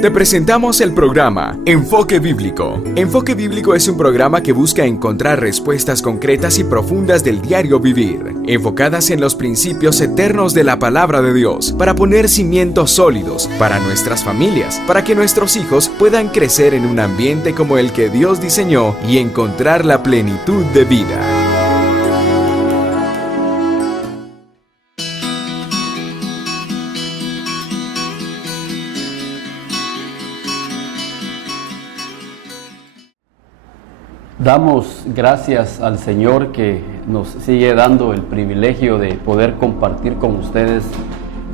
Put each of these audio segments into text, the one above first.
Te presentamos el programa Enfoque Bíblico. Enfoque Bíblico es un programa que busca encontrar respuestas concretas y profundas del diario vivir, enfocadas en los principios eternos de la palabra de Dios, para poner cimientos sólidos para nuestras familias, para que nuestros hijos puedan crecer en un ambiente como el que Dios diseñó y encontrar la plenitud de vida. Damos gracias al Señor que nos sigue dando el privilegio de poder compartir con ustedes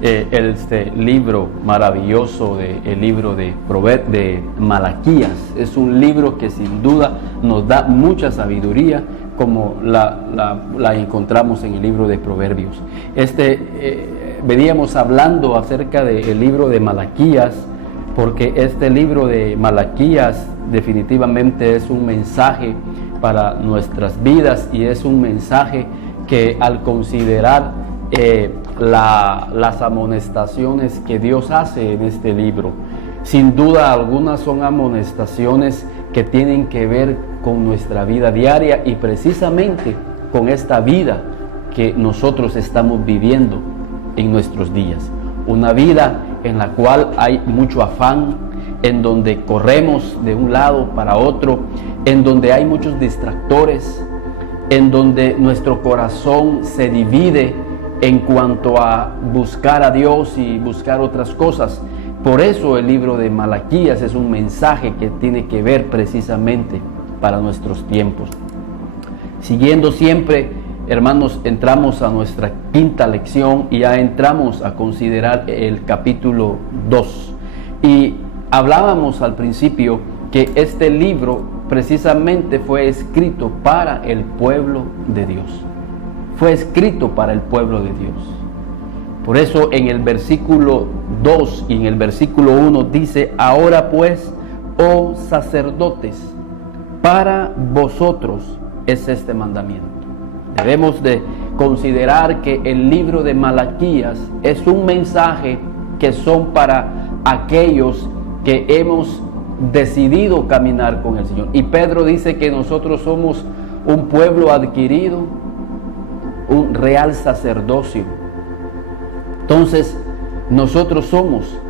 este libro maravilloso, el libro de Malaquías. Es un libro que sin duda nos da mucha sabiduría, como la encontramos en el libro de Proverbios. Veníamos hablando acerca del libro de Malaquías, porque este libro de Malaquías definitivamente es un mensaje para nuestras vidas, y es un mensaje que, al considerar las amonestaciones que Dios hace en este libro, sin duda algunas son amonestaciones que tienen que ver con nuestra vida diaria, y precisamente con esta vida que nosotros estamos viviendo en nuestros días. Una vida en la cual hay mucho afán, en donde corremos de un lado para otro, en donde hay muchos distractores, en donde nuestro corazón se divide en cuanto a buscar a Dios y buscar otras cosas. Por eso el libro de Malaquías es un mensaje que tiene que ver precisamente para nuestros tiempos. Siguiendo siempre, hermanos, entramos a nuestra quinta lección y ya entramos a considerar el capítulo 2. Y hablábamos al principio que este libro precisamente fue escrito para el pueblo de Dios. Fue escrito para el pueblo de Dios. Por eso en el versículo 2 y en el versículo 1 dice: ahora pues, oh sacerdotes, para vosotros es este mandamiento. Debemos de considerar que el libro de Malaquías es un mensaje que son para aquellos que hemos decidido caminar con el Señor. Y Pedro dice que nosotros somos un pueblo adquirido, un real sacerdocio. Entonces, nosotros somos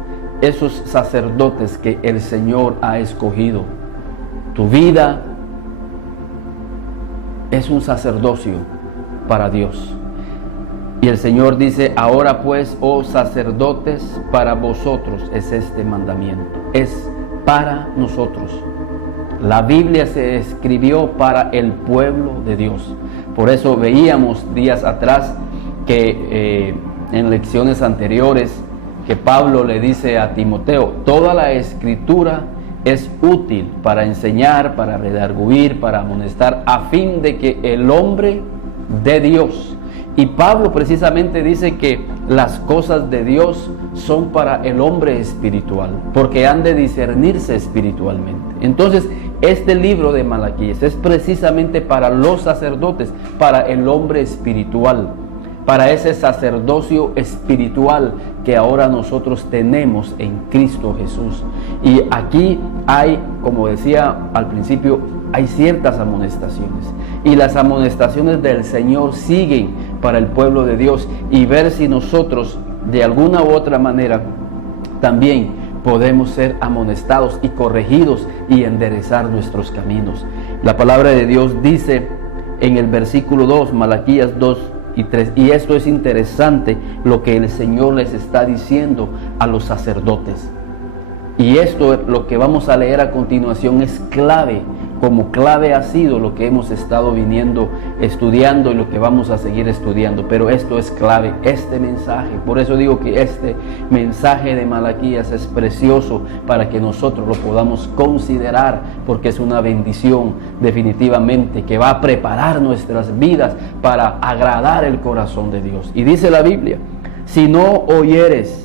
esos sacerdotes que el Señor ha escogido. Tu vida es un sacerdocio para Dios. Y el Señor dice: ahora pues, oh sacerdotes, para vosotros es este mandamiento. Es para nosotros. La Biblia se escribió para el pueblo de Dios. Por eso veíamos días atrás que en lecciones anteriores que Pablo le dice a Timoteo: toda la escritura es útil para enseñar, para redarguir, para amonestar, a fin de que el hombre de Dios. Y Pablo precisamente dice que las cosas de Dios son para el hombre espiritual, porque han de discernirse espiritualmente. Entonces, este libro de Malaquías es precisamente para los sacerdotes, para el hombre espiritual, para ese sacerdocio espiritual que ahora nosotros tenemos en Cristo Jesús. Y aquí hay, como decía al principio, hay ciertas amonestaciones, y las amonestaciones del Señor siguen para el pueblo de Dios, y ver si nosotros de alguna u otra manera también podemos ser amonestados y corregidos y enderezar nuestros caminos. La palabra de Dios dice en el versículo 2, Malaquías 2 y 3, y esto es interesante lo que el Señor les está diciendo a los sacerdotes. Y esto, lo que vamos a leer a continuación, es clave, como clave ha sido lo que hemos estado viniendo estudiando y lo que vamos a seguir estudiando. Pero esto es clave, este mensaje. Por eso digo que este mensaje de Malaquías es precioso para que nosotros lo podamos considerar, porque es una bendición definitivamente que va a preparar nuestras vidas para agradar el corazón de Dios. Y dice la Biblia: si no oyeres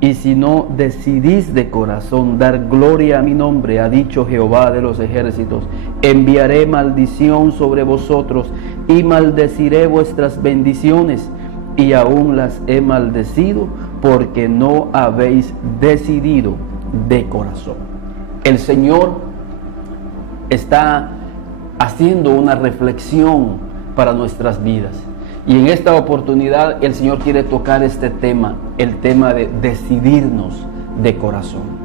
y si no decidís de corazón dar gloria a mi nombre, ha dicho Jehová de los ejércitos, enviaré maldición sobre vosotros y maldeciré vuestras bendiciones, y aún las he maldecido porque no habéis decidido de corazón. El Señor está haciendo una reflexión para nuestras vidas. Y en esta oportunidad el Señor quiere tocar este tema, el tema de decidirnos de corazón.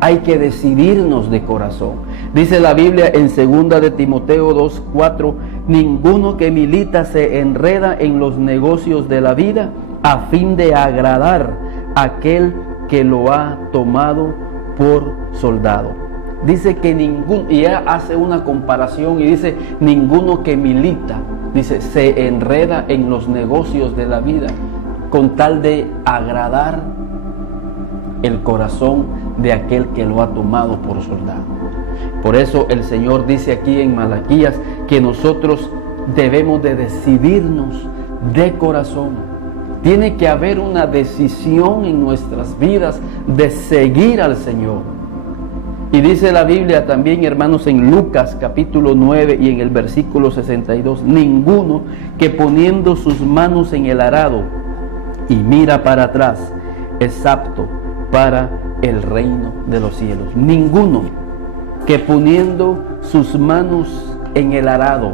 Hay que decidirnos de corazón. Dice la Biblia en 2 de Timoteo 2:4, ninguno que milita se enreda en los negocios de la vida a fin de agradar a aquel que lo ha tomado por soldado. Dice que ninguno, y ella hace una comparación y dice, ninguno que milita, dice, se enreda en los negocios de la vida con tal de agradar el corazón de aquel que lo ha tomado por soldado. Por eso el Señor dice aquí en Malaquías que nosotros debemos de decidirnos de corazón. Tiene que haber una decisión en nuestras vidas de seguir al Señor. Y dice la Biblia también, hermanos, en Lucas capítulo 9 y en el versículo 62, ninguno que poniendo sus manos en el arado y mira para atrás es apto para el reino de los cielos. Ninguno que poniendo sus manos en el arado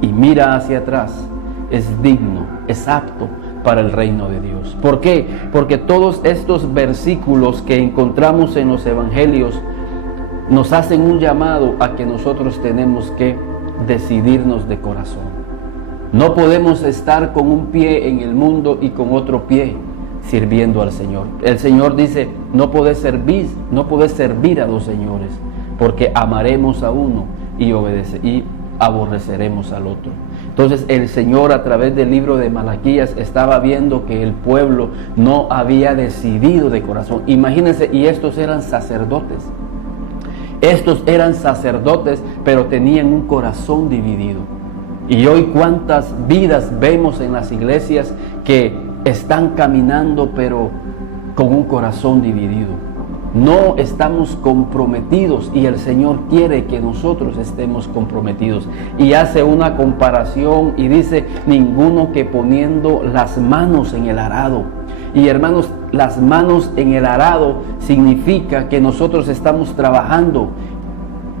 y mira hacia atrás es digno, es apto para el reino de Dios. ¿Por qué? Porque todos estos versículos que encontramos en los evangelios nos hacen un llamado a que nosotros tenemos que decidirnos de corazón. No podemos estar con un pie en el mundo y con otro pie sirviendo al Señor. El Señor dice, no podés servir a dos señores, porque amaremos a uno y aborreceremos al otro. Entonces el Señor, a través del libro de Malaquías, estaba viendo que el pueblo no había decidido de corazón. Imagínense, y estos eran sacerdotes. Estos eran sacerdotes, pero tenían un corazón dividido. Y hoy cuántas vidas vemos en las iglesias que están caminando, pero con un corazón dividido. No estamos comprometidos y el Señor quiere que nosotros estemos comprometidos. Y hace una comparación y dice, ninguno que poniendo las manos en el arado. Y hermanos, las manos en el arado significa que nosotros estamos trabajando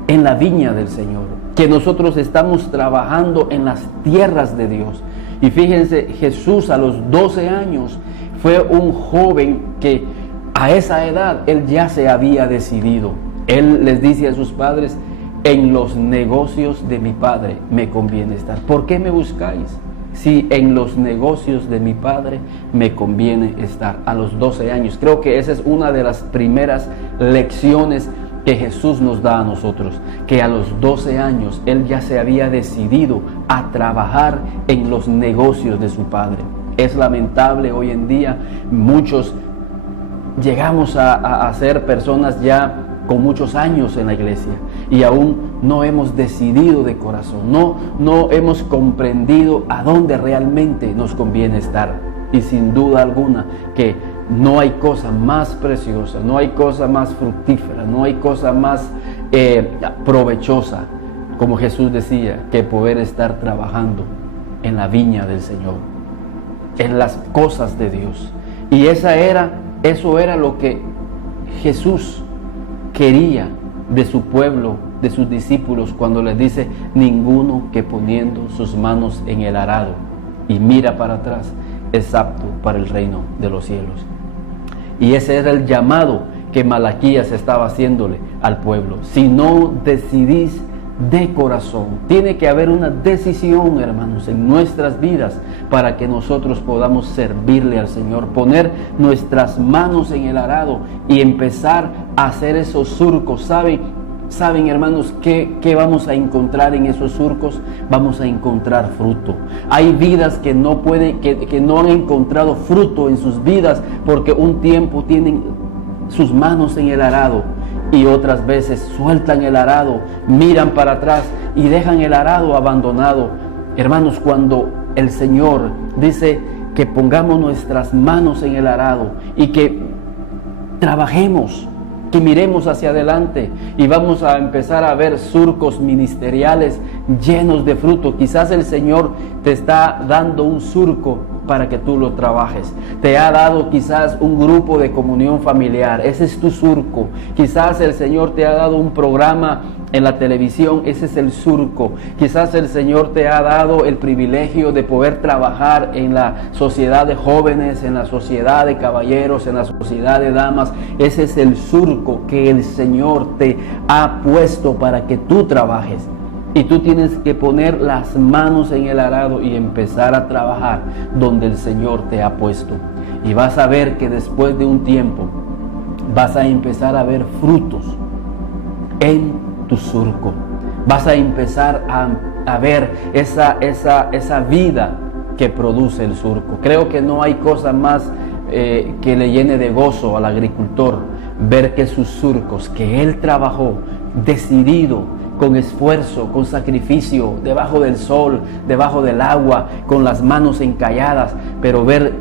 en la viña del Señor, que nosotros estamos trabajando en las tierras de Dios. Y fíjense, Jesús a los 12 años fue un joven que a esa edad él ya se había decidido. Él les dice a sus padres, en los negocios de mi Padre me conviene estar. ¿Por qué me buscáis? Si en los negocios de mi Padre me conviene estar. A los 12 años. Creo que esa es una de las primeras lecciones que Jesús nos da a nosotros, que a los 12 años Él ya se había decidido a trabajar en los negocios de su Padre. Es lamentable hoy en día, muchos llegamos a ser personas ya con muchos años en la iglesia y aún no hemos decidido de corazón, no hemos comprendido a dónde realmente nos conviene estar. Y sin duda alguna que no hay cosa más preciosa, no hay cosa más fructífera, no hay cosa más provechosa, como Jesús decía, que poder estar trabajando en la viña del Señor, en las cosas de Dios. Y eso era lo que Jesús quería de su pueblo, de sus discípulos, cuando les dice, ninguno que poniendo sus manos en el arado y mira para atrás es apto para el reino de los cielos. Y ese era el llamado que Malaquías estaba haciéndole al pueblo. Si no decidís de corazón, tiene que haber una decisión, hermanos, en nuestras vidas para que nosotros podamos servirle al Señor, poner nuestras manos en el arado y empezar a hacer esos surcos. ¿Saben, hermanos, qué vamos a encontrar en esos surcos? Vamos a encontrar fruto. Hay vidas que no han encontrado fruto en sus vidas porque un tiempo tienen sus manos en el arado y otras veces sueltan el arado, miran para atrás y dejan el arado abandonado. Hermanos, cuando el Señor dice que pongamos nuestras manos en el arado y que trabajemos, que miremos hacia adelante y vamos a empezar a ver surcos ministeriales llenos de fruto. Quizás el Señor te está dando un surco para que tú lo trabajes. Te ha dado quizás un grupo de comunión familiar, ese es tu surco. Quizás el Señor te ha dado un programa en la televisión, ese es el surco. Quizás el Señor te ha dado el privilegio de poder trabajar en la sociedad de jóvenes, en la sociedad de caballeros, en la sociedad de damas. Ese es el surco que el Señor te ha puesto para que tú trabajes. Y tú tienes que poner las manos en el arado y empezar a trabajar donde el Señor te ha puesto. Y vas a ver que después de un tiempo vas a empezar a ver frutos en tu surco. Vas a empezar a ver esa vida que produce el surco. Creo que no hay cosa más que le llene de gozo al agricultor ver que sus surcos, que él trabajó decidido, con esfuerzo, con sacrificio, debajo del sol, debajo del agua, con las manos encalladas, pero ver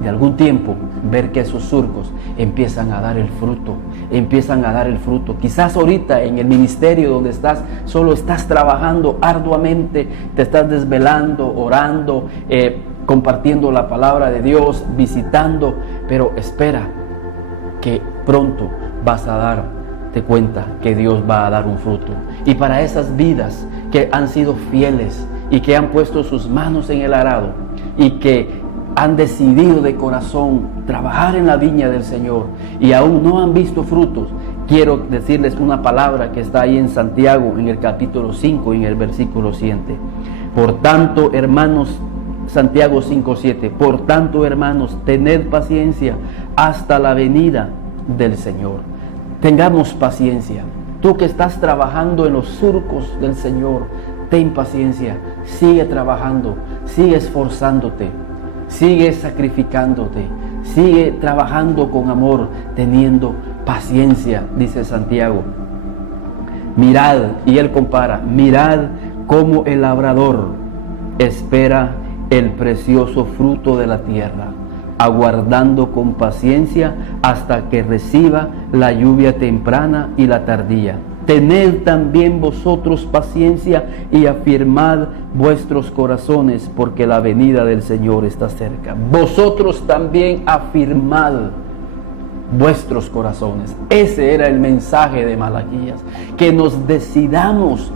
de algún tiempo, ver que esos surcos empiezan a dar el fruto, Quizás ahorita en el ministerio donde estás, solo estás trabajando arduamente, te estás desvelando, orando, compartiendo la palabra de Dios, visitando, pero espera que pronto vas a darte cuenta que Dios va a dar un fruto. Y para esas vidas que han sido fieles y que han puesto sus manos en el arado y que han decidido de corazón trabajar en la viña del Señor y aún no han visto frutos, quiero decirles una palabra que está ahí en Santiago, en el capítulo 5, en el versículo 7. Por tanto, hermanos, Santiago 5:7, por tanto, hermanos, tened paciencia hasta la venida del Señor. Tengamos paciencia. Tú que estás trabajando en los surcos del Señor, ten paciencia, sigue trabajando, sigue esforzándote, sigue sacrificándote, sigue trabajando con amor, teniendo paciencia, dice Santiago. Mirad, y él compara, mirad cómo el labrador espera el precioso fruto de la tierra, aguardando con paciencia hasta que reciba la lluvia temprana y la tardía. Tened también vosotros paciencia y afirmad vuestros corazones, porque la venida del Señor está cerca. Vosotros también afirmad vuestros corazones. Ese era el mensaje de Malaquías, que nos decidamos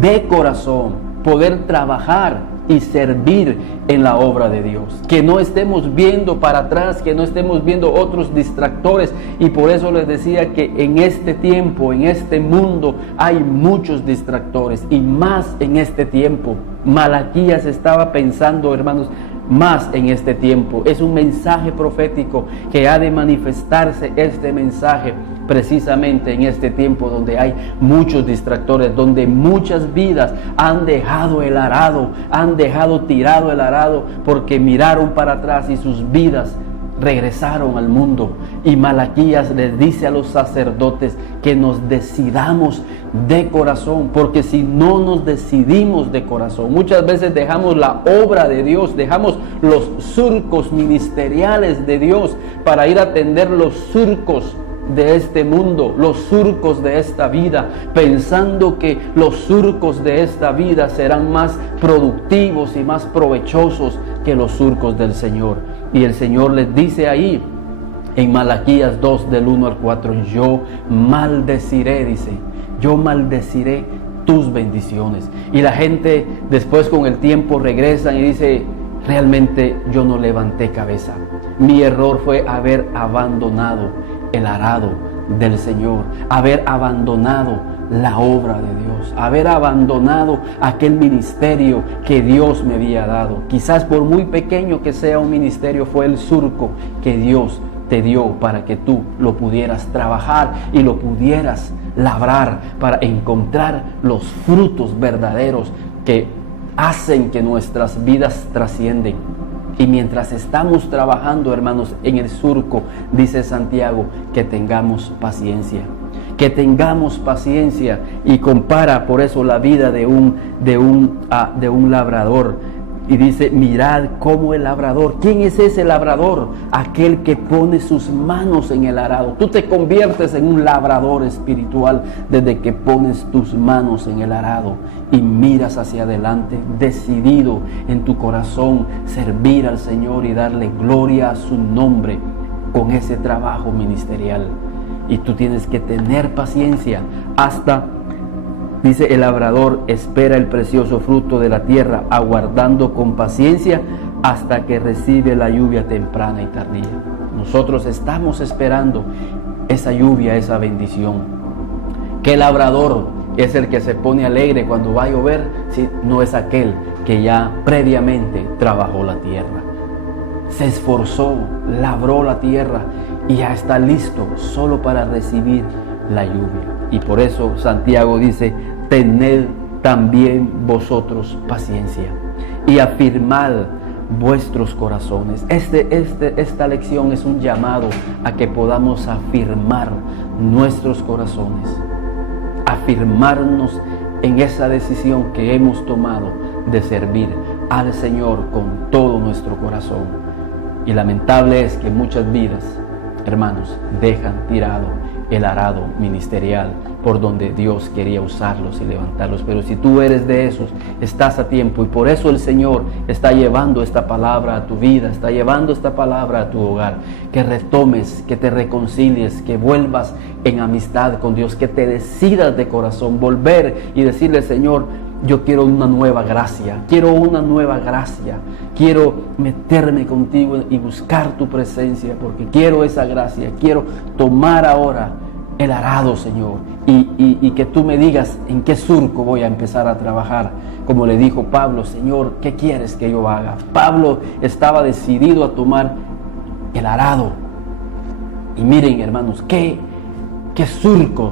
de corazón poder trabajar y servir en la obra de Dios, que no estemos viendo para atrás, que no estemos viendo otros distractores. Y por eso les decía que en este tiempo, en este mundo, hay muchos distractores, y más en este tiempo. Malaquías estaba pensando, hermanos, más en este tiempo. Es un mensaje profético que ha de manifestarse, este mensaje, precisamente en este tiempo donde hay muchos distractores, donde muchas vidas han dejado el arado, han dejado tirado el arado porque miraron para atrás y sus vidas regresaron al mundo. Y Malaquías les dice a los sacerdotes que nos decidamos de corazón, porque si no nos decidimos de corazón, muchas veces dejamos la obra de Dios, dejamos los surcos ministeriales de Dios para ir a atender los surcos de este mundo, los surcos de esta vida, pensando que los surcos de esta vida serán más productivos y más provechosos que los surcos del Señor. Y el Señor les dice ahí en Malaquías 2 del 1 al 4, yo maldeciré, dice, yo maldeciré tus bendiciones. Y la gente después con el tiempo regresan y dice, realmente yo no levanté cabeza, mi error fue haber abandonado el arado del Señor, haber abandonado la obra de Dios, haber abandonado aquel ministerio que Dios me había dado. Quizás por muy pequeño que sea un ministerio, fue el surco que Dios te dio para que tú lo pudieras trabajar y lo pudieras labrar para encontrar los frutos verdaderos que hacen que nuestras vidas trascienden. Y mientras estamos trabajando, hermanos, en el surco, dice Santiago, que tengamos paciencia. Que tengamos paciencia. Y compara por eso la vida de un labrador. y dice, mirad cómo el labrador. ¿Quién es ese labrador? Aquel que pone sus manos en el arado. Tú te conviertes en un labrador espiritual desde que pones tus manos en el arado y miras hacia adelante, decidido en tu corazón servir al Señor y darle gloria a su nombre con ese trabajo ministerial. Y tú tienes que tener paciencia hasta, dice, el labrador espera el precioso fruto de la tierra, aguardando con paciencia hasta que recibe la lluvia temprana y tardía. Nosotros estamos esperando esa lluvia, esa bendición. ¿Qué labrador es el que se pone alegre cuando va a llover? Si no es aquel que ya previamente trabajó la tierra, se esforzó, labró la tierra y ya está listo solo para recibir la lluvia. Y por eso Santiago dice, tened también vosotros paciencia y afirmad vuestros corazones. Esta lección es un llamado a que podamos afirmar nuestros corazones, afirmarnos en esa decisión que hemos tomado de servir al Señor con todo nuestro corazón. Y lamentable es que muchas vidas, hermanos, dejan tirado el arado ministerial por donde Dios quería usarlos y levantarlos. Pero si tú eres de esos, estás a tiempo, y por eso el Señor está llevando esta palabra a tu vida, está llevando esta palabra a tu hogar, que retomes, que te reconcilies, que vuelvas en amistad con Dios, que te decidas de corazón volver y decirle, Señor, yo quiero una nueva gracia, quiero meterme contigo y buscar tu presencia, porque quiero esa gracia, quiero tomar ahora el arado, Señor, y que tú me digas en qué surco voy a empezar a trabajar. Como le dijo Pablo, Señor, ¿qué quieres que yo haga? Pablo estaba decidido a tomar el arado. Y miren, hermanos, qué surco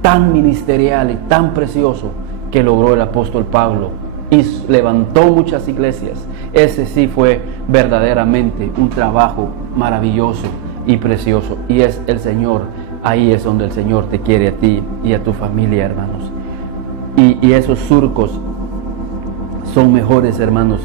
tan ministerial y tan precioso que logró el apóstol Pablo, y levantó muchas iglesias. Ese sí fue verdaderamente un trabajo maravilloso y precioso, y es el Señor. Ahí es donde el Señor te quiere a ti y a tu familia, hermanos. Y esos surcos son mejores, hermanos,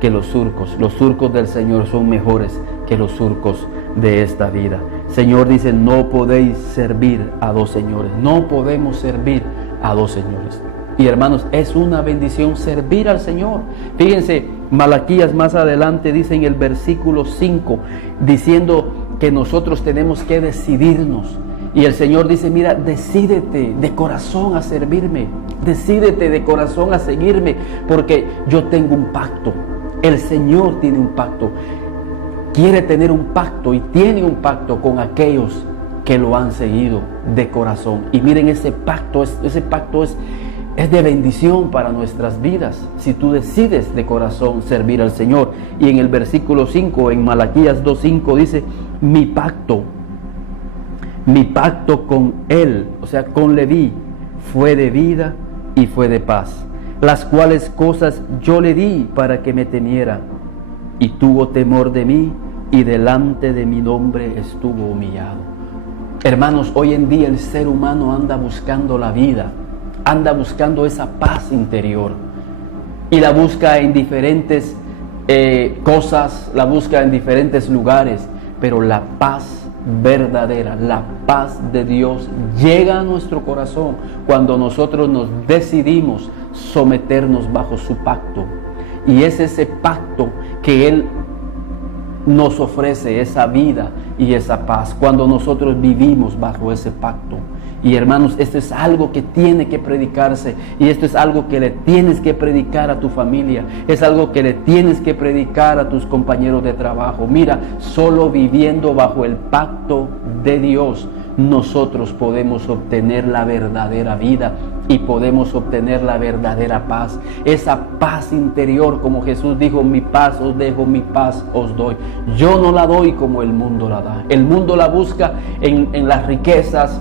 que los surcos del Señor son mejores que los surcos de esta vida. Señor dice, no podéis servir a dos señores, no podemos servir a dos señores. Y hermanos, es una bendición servir al Señor. Fíjense, Malaquías más adelante dice en el versículo 5, diciendo que nosotros tenemos que decidirnos. Y el Señor dice, mira, decídete de corazón a servirme, decídete de corazón a seguirme, porque yo tengo un pacto. El Señor tiene un pacto, quiere tener un pacto y tiene un pacto con aquellos que lo han seguido de corazón. Y miren, ese pacto es de bendición para nuestras vidas, si tú decides de corazón servir al Señor. Y en el versículo 5, en Malaquías 2:5 dice, mi pacto con él, o sea, con Leví, fue de vida y fue de paz, las cuales cosas yo le di para que me temiera, y tuvo temor de mí, y delante de mi nombre estuvo humillado. Hermanos, hoy en día el ser humano anda buscando la vida, anda buscando esa paz interior, y la busca en diferentes cosas, la busca en diferentes lugares, pero la paz verdadera, la paz de Dios llega a nuestro corazón cuando nosotros nos decidimos someternos bajo su pacto. Y es ese pacto que Él nos ofrece, esa vida y esa paz, cuando nosotros vivimos bajo ese pacto. Y hermanos, esto es algo que tiene que predicarse, y esto es algo que le tienes que predicar a tu familia, es algo que le tienes que predicar a tus compañeros de trabajo. Mira, solo viviendo bajo el pacto de Dios, nosotros podemos obtener la verdadera vida y podemos obtener la verdadera paz, esa paz interior, como Jesús dijo, mi paz os dejo, mi paz os doy. Yo no la doy como el mundo la da. El mundo la busca en las riquezas,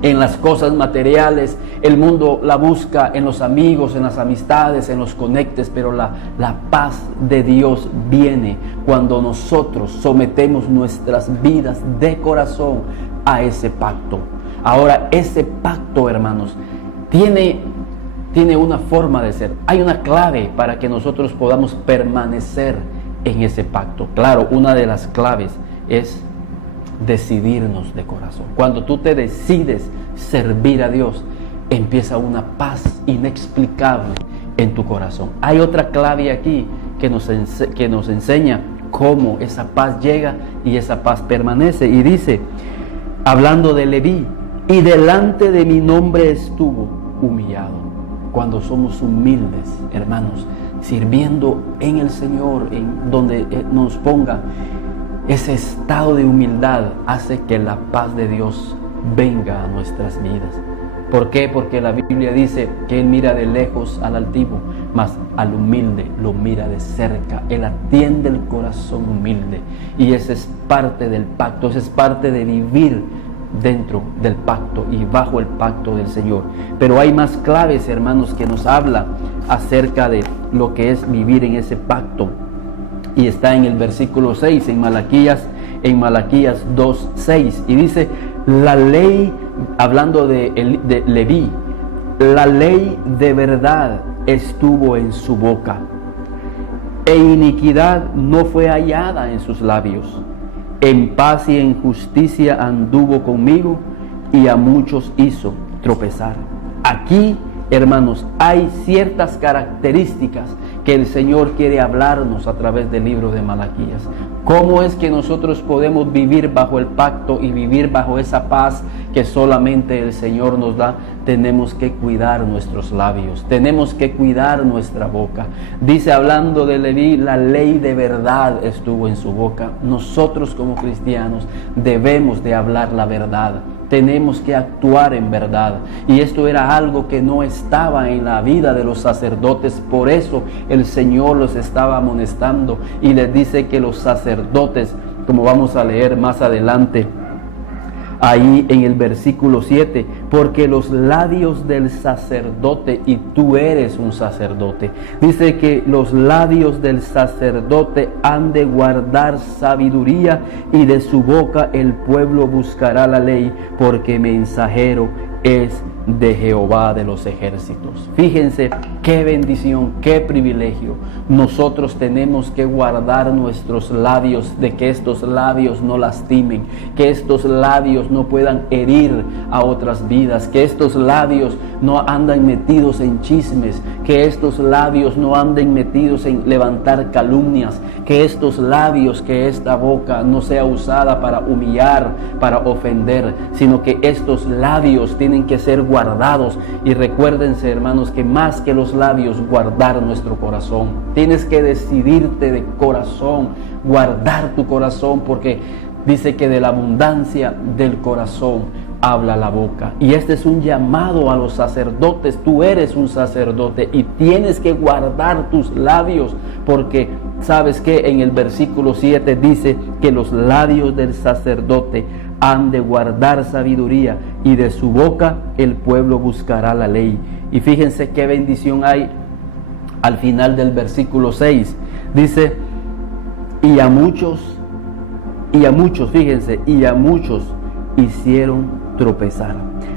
en las cosas materiales. El mundo la busca en los amigos, en las amistades, en los conectes, pero la paz de Dios viene cuando nosotros sometemos nuestras vidas de corazón a ese pacto. Ahora, ese pacto, hermanos, tiene tiene una forma de ser. Hay una clave para que nosotros podamos permanecer en ese pacto. Claro, una de las claves es decidirnos de corazón. Cuando tú te decides servir a Dios, empieza una paz inexplicable en tu corazón. Hay otra clave aquí que nos enseña cómo esa paz llega y esa paz permanece. Y dice, hablando de Leví, y delante de mi nombre estuvo humillado. Cuando somos humildes, hermanos, sirviendo en el Señor, en donde nos ponga, ese estado de humildad hace que la paz de Dios venga a nuestras vidas. ¿Por qué? Porque la Biblia dice que Él mira de lejos al altivo, mas al humilde lo mira de cerca. Él atiende el corazón humilde. Y esa es parte del pacto, esa es parte de vivir dentro del pacto y bajo el pacto del Señor. Pero hay más claves, hermanos, que nos habla acerca de lo que es vivir en ese pacto. Y está en el versículo 6, en Malaquías 2:6. Y dice, la ley, hablando de Leví, la ley de verdad estuvo en su boca, e iniquidad no fue hallada en sus labios. En paz y en justicia anduvo conmigo, y a muchos hizo tropezar. Aquí, hermanos, hay ciertas características que el Señor quiere hablarnos a través del libro de Malaquías. ¿Cómo es que nosotros podemos vivir bajo el pacto y vivir bajo esa paz que solamente el Señor nos da? Tenemos que cuidar nuestros labios, tenemos que cuidar nuestra boca. Dice, hablando de Leví, la ley de verdad estuvo en su boca. Nosotros como cristianos debemos de hablar la verdad. Tenemos que actuar en verdad. Y esto era algo que no estaba en la vida de los sacerdotes. Por eso el Señor los estaba amonestando y les dice que los sacerdotes, como vamos a leer más adelante, ahí en el versículo 7, porque los labios del sacerdote, y tú eres un sacerdote, dice que los labios del sacerdote han de guardar sabiduría, y de su boca el pueblo buscará la ley, porque mensajero es de Jehová de los ejércitos. Fíjense qué bendición, qué privilegio. Nosotros tenemos que guardar nuestros labios, de que estos labios no lastimen, que estos labios no puedan herir a otras vidas, que estos labios no anden metidos en chismes, que estos labios no anden metidos en levantar calumnias, que estos labios, que esta boca no sea usada para humillar, para ofender, sino que estos labios tienen que ser guardados. Y recuérdense, hermanos, que más que los labios, guardar nuestro corazón. Tienes que decidirte de corazón, guardar tu corazón, porque dice que de la abundancia del corazón habla la boca. Y este es un llamado a los sacerdotes. Tú eres un sacerdote y tienes que guardar tus labios, porque sabes que en el versículo 7 dice que los labios del sacerdote han de guardar sabiduría, y de su boca el pueblo buscará la ley. Y fíjense qué bendición hay al final del versículo 6. Dice, y a muchos, fíjense, y a muchos hicieron tropezar.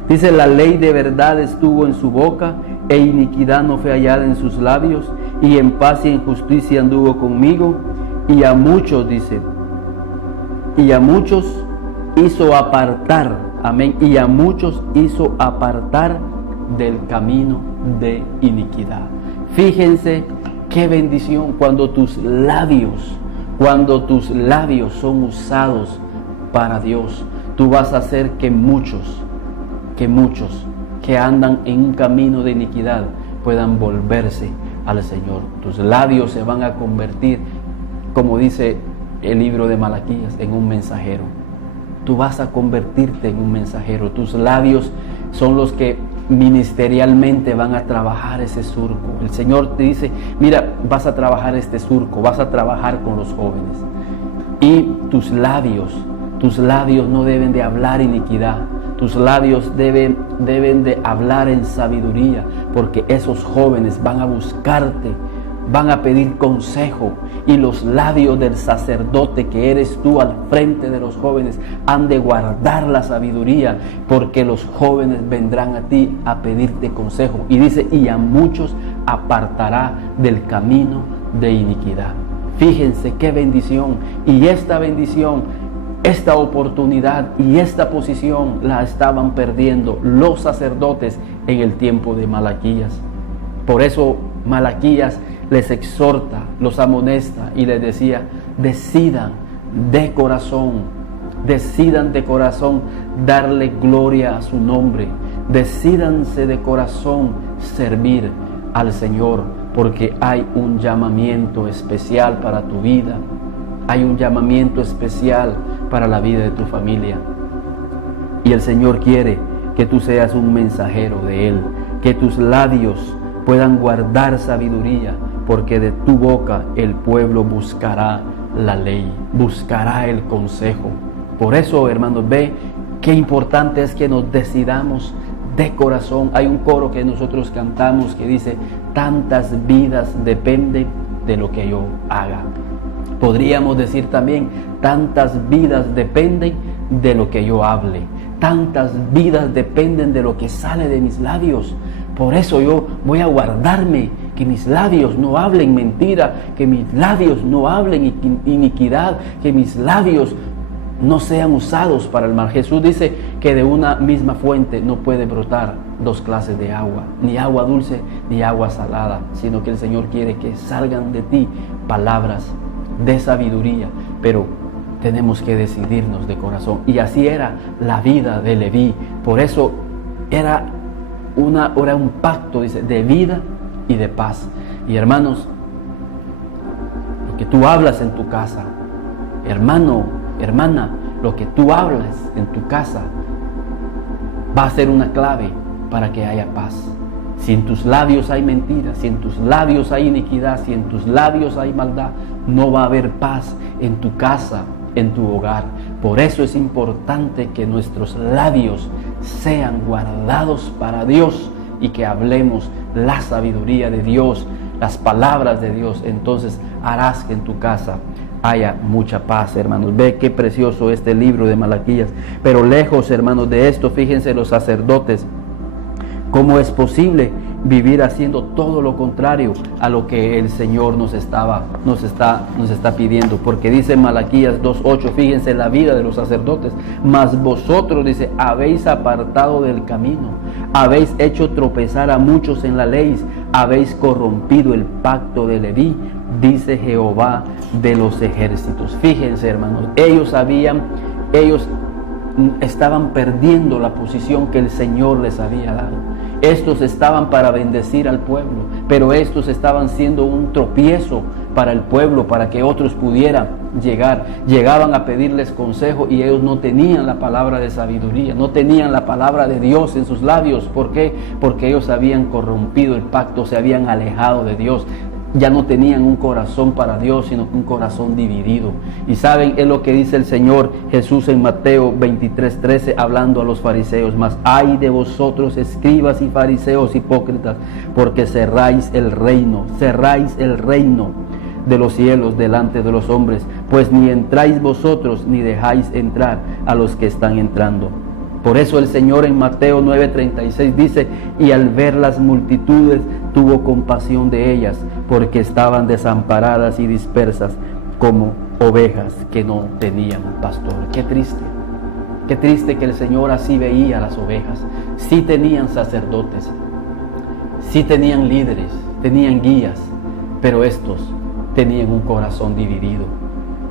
Dice, la ley de verdad estuvo en su boca, e iniquidad no fue hallada en sus labios, y en paz y en justicia anduvo conmigo, y a muchos, dice, y a muchos hizo apartar, amén, y a muchos hizo apartar del camino de iniquidad. Fíjense qué bendición cuando tus labios son usados para Dios. Tú vas a hacer que muchos que andan en un camino de iniquidad puedan volverse al Señor. Tus labios se van a convertir, como dice el libro de Malaquías, en un mensajero. Tú vas a convertirte en un mensajero. Tus labios son los que ministerialmente van a trabajar ese surco. El Señor te dice, mira, vas a trabajar este surco, vas a trabajar con los jóvenes. Y tus labios no deben de hablar iniquidad. Tus labios deben de hablar en sabiduría, porque esos jóvenes van a buscarte van a pedir consejo, y los labios del sacerdote que eres tú al frente de los jóvenes han de guardar la sabiduría, porque los jóvenes vendrán a ti a pedirte consejo. Y dice, y a muchos apartará del camino de iniquidad. Fíjense qué bendición, y esta bendición, esta oportunidad y esta posición la estaban perdiendo los sacerdotes en el tiempo de Malaquías. Por eso Malaquías les exhorta, los amonesta y les decía, decidan de corazón darle gloria a su nombre, decídanse de corazón servir al Señor, porque hay un llamamiento especial para tu vida, hay un llamamiento especial para la vida de tu familia, y el Señor quiere que tú seas un mensajero de Él, que tus labios puedan guardar sabiduría, porque de tu boca el pueblo buscará la ley, buscará el consejo. Por eso, hermanos, ve qué importante es que nos decidamos de corazón. Hay un coro que nosotros cantamos que dice, tantas vidas dependen de lo que yo haga. Podríamos decir también, tantas vidas dependen de lo que yo hable, tantas vidas dependen de lo que sale de mis labios. Por eso yo voy a guardarme, que mis labios no hablen mentira, que mis labios no hablen iniquidad, que mis labios no sean usados para el mal. Jesús dice que de una misma fuente no puede brotar dos clases de agua, ni agua dulce ni agua salada, sino que el Señor quiere que salgan de ti palabras de sabiduría, pero tenemos que decidirnos de corazón. Y así era la vida de Leví. Por eso era un pacto, dice, de vida y de paz. Y hermanos, lo que tú hablas en tu casa, hermano, hermana, lo que tú hablas en tu casa va a ser una clave para que haya paz. Si en tus labios hay mentira, si en tus labios hay iniquidad, si en tus labios hay maldad, no va a haber paz en tu casa, en tu hogar. Por eso es importante que nuestros labios sean guardados para Dios y que hablemos la sabiduría de Dios, las palabras de Dios. Entonces harás que en tu casa haya mucha paz, hermanos. Ve qué precioso este libro de Malaquías. Pero lejos, hermanos, de esto, fíjense los sacerdotes, cómo es posible vivir haciendo todo lo contrario a lo que el Señor nos está pidiendo. Porque dice Malaquías 2:8, fíjense la vida de los sacerdotes. Mas vosotros, dice, habéis apartado del camino, habéis hecho tropezar a muchos en la ley, habéis corrompido el pacto de Leví, dice Jehová de los ejércitos. Fíjense, hermanos, ellos estaban perdiendo la posición que el Señor les había dado. Estos estaban para bendecir al pueblo, pero estos estaban siendo un tropiezo para el pueblo, para que otros pudieran llegar. Llegaban a pedirles consejo y ellos no tenían la palabra de sabiduría, no tenían la palabra de Dios en sus labios. ¿Por qué? Porque ellos habían corrompido el pacto, se habían alejado de Dios. Ya no tenían un corazón para Dios, sino un corazón dividido. Y saben, es lo que dice el Señor Jesús en Mateo 23:13, hablando a los fariseos: mas ay de vosotros, escribas y fariseos hipócritas, porque cerráis el reino de los cielos delante de los hombres, pues ni entráis vosotros, ni dejáis entrar a los que están entrando. Por eso el Señor en Mateo 9:36 dice: y al ver las multitudes tuvo compasión de ellas, porque estaban desamparadas y dispersas como ovejas que no tenían pastor. Qué triste que el Señor así veía a las ovejas. Sí tenían sacerdotes, sí tenían líderes, tenían guías, pero estos tenían un corazón dividido.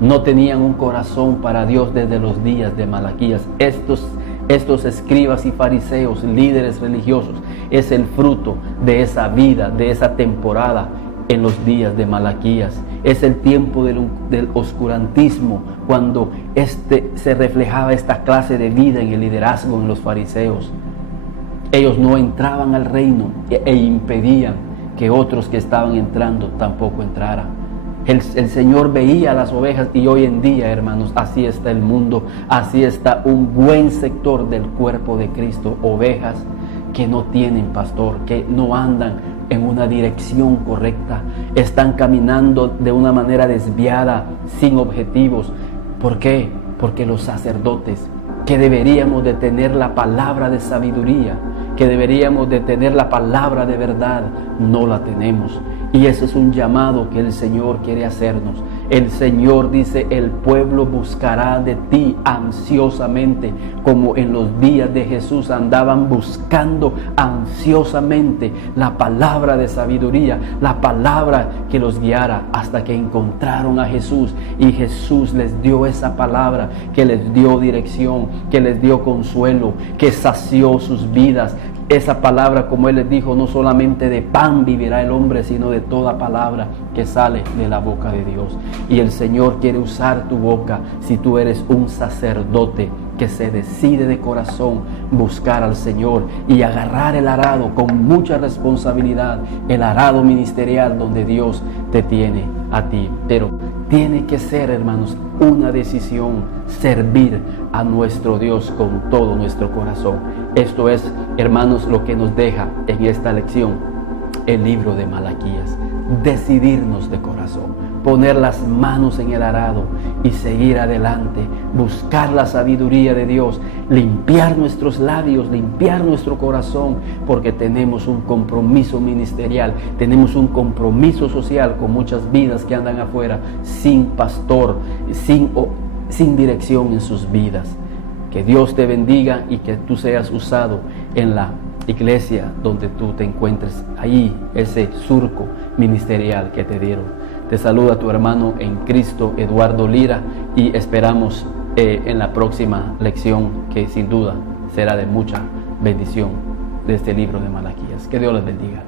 No tenían un corazón para Dios desde los días de Malaquías. Estos escribas y fariseos, líderes religiosos, es el fruto de esa vida, de esa temporada en los días de Malaquías. Es el tiempo del oscurantismo, cuando se reflejaba esta clase de vida en el liderazgo en los fariseos. Ellos no entraban al reino e impedían que otros que estaban entrando tampoco entraran. El Señor veía a las ovejas, y hoy en día, hermanos, así está el mundo, así está un buen sector del cuerpo de Cristo, ovejas que no tienen pastor, que no andan en una dirección correcta, están caminando de una manera desviada, sin objetivos. ¿Por qué? Porque los sacerdotes, que deberíamos de tener la palabra de sabiduría, que deberíamos de tener la palabra de verdad, no la tenemos. Y ese es un llamado que el Señor quiere hacernos. El Señor dice: el pueblo buscará de ti ansiosamente, como en los días de Jesús andaban buscando ansiosamente la palabra de sabiduría, la palabra que los guiara, hasta que encontraron a Jesús. Y Jesús les dio esa palabra que les dio dirección, que les dio consuelo, que sació sus vidas. Esa palabra, como Él les dijo, no solamente de pan vivirá el hombre, sino de toda palabra que sale de la boca de Dios. Y el Señor quiere usar tu boca si tú eres un sacerdote que se decide de corazón buscar al Señor y agarrar el arado con mucha responsabilidad, el arado ministerial donde Dios te tiene a ti. Pero tiene que ser, hermanos, una decisión, servir a nuestro Dios con todo nuestro corazón. Esto es, hermanos, lo que nos deja en esta lección el libro de Malaquías. Decidirnos de corazón, poner las manos en el arado y seguir adelante, buscar la sabiduría de Dios, limpiar nuestros labios, limpiar nuestro corazón, porque tenemos un compromiso ministerial, tenemos un compromiso social con muchas vidas que andan afuera sin pastor, sin dirección en sus vidas. Que Dios te bendiga y que tú seas usado en la iglesia donde tú te encuentres, ahí ese surco ministerial que te dieron. Te saluda tu hermano en Cristo, Eduardo Lira, y esperamos en la próxima lección, que sin duda será de mucha bendición, de este libro de Malaquías. Que Dios les bendiga.